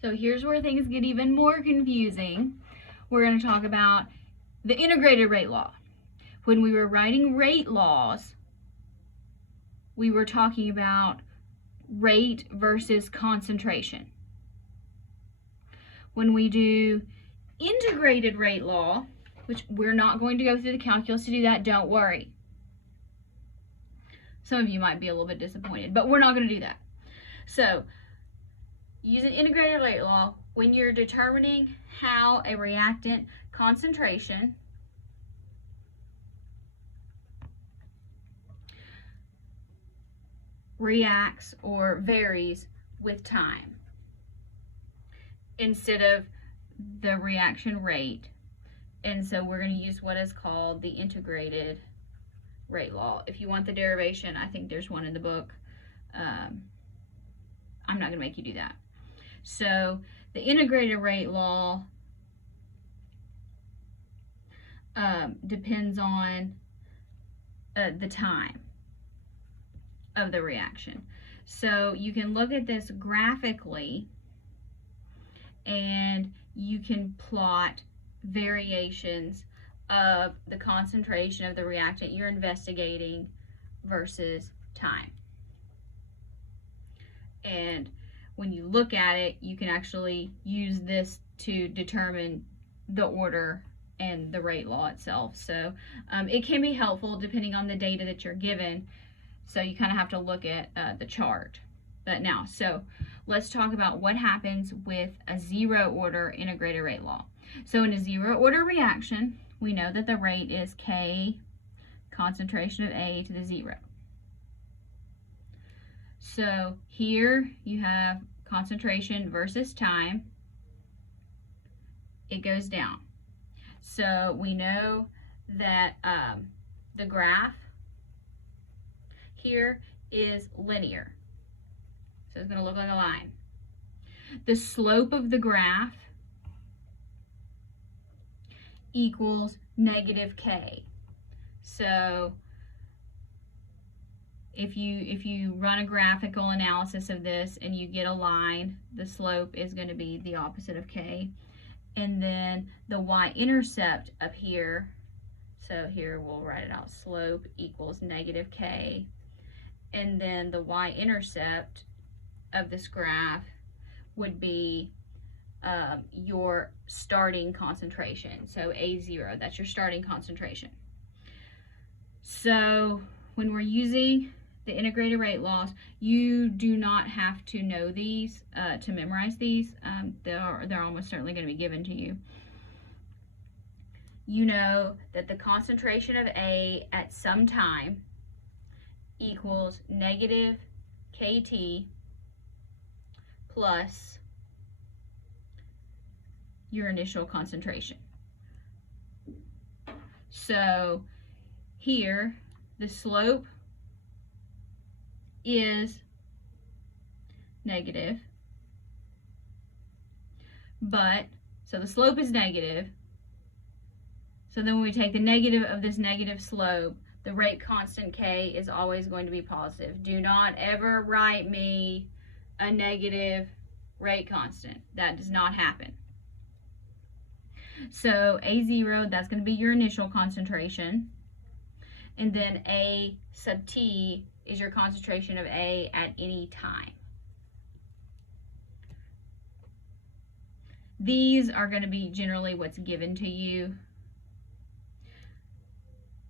So here's where things get even more confusing. We're going to talk about the integrated rate law. When we were writing rate laws, we were talking about rate versus concentration. When we do integrated rate law, which we're not going to go through the calculus to do that, don't worry. Some of you might be a little bit disappointed, but we're not going to do that. So, using integrated rate law, when you're determining how a reactant concentration reacts or varies with time, instead of the reaction rate. And so we're going to use what is called the integrated rate law. If you want the derivation, I think there's one in the book. I'm not going to make you do that. So the integrated rate law depends on the time of the reaction. So you can look at this graphically and you can plot variations of the concentration of the reactant you're investigating versus time. And when you look at it, you can actually use this to determine the order and the rate law itself. So it can be helpful depending on the data that you're given. So you kind of have to look at the chart. But now, so let's talk about what happens with a zero order integrated rate law. So in a zero order reaction, we know that the rate is K concentration of A to the zero. So here you have concentration versus time. It goes down. So we know that the graph here is linear. So it's going to look like a line. The slope of the graph equals negative K. So if you run a graphical analysis of this and you get a line, the slope is going to be the opposite of K. And then the y-intercept up here, so here we'll write it out, slope equals negative K. And then the y-intercept of this graph would be your starting concentration. So A0, that's your starting concentration. So when we're using the integrated rate laws, you do not have to know these to memorize these. They're almost certainly going to be given to you. You know that the concentration of A at some time equals negative KT plus your initial concentration. So here the slope is negative, but so the slope is negative. So then when we take the negative of this negative slope, the rate constant K is always going to be positive. Do not ever write me a negative rate constant. That does not happen. So A0, that's going to be your initial concentration. And then A sub T is your concentration of A at any time. These are going to be generally what's given to you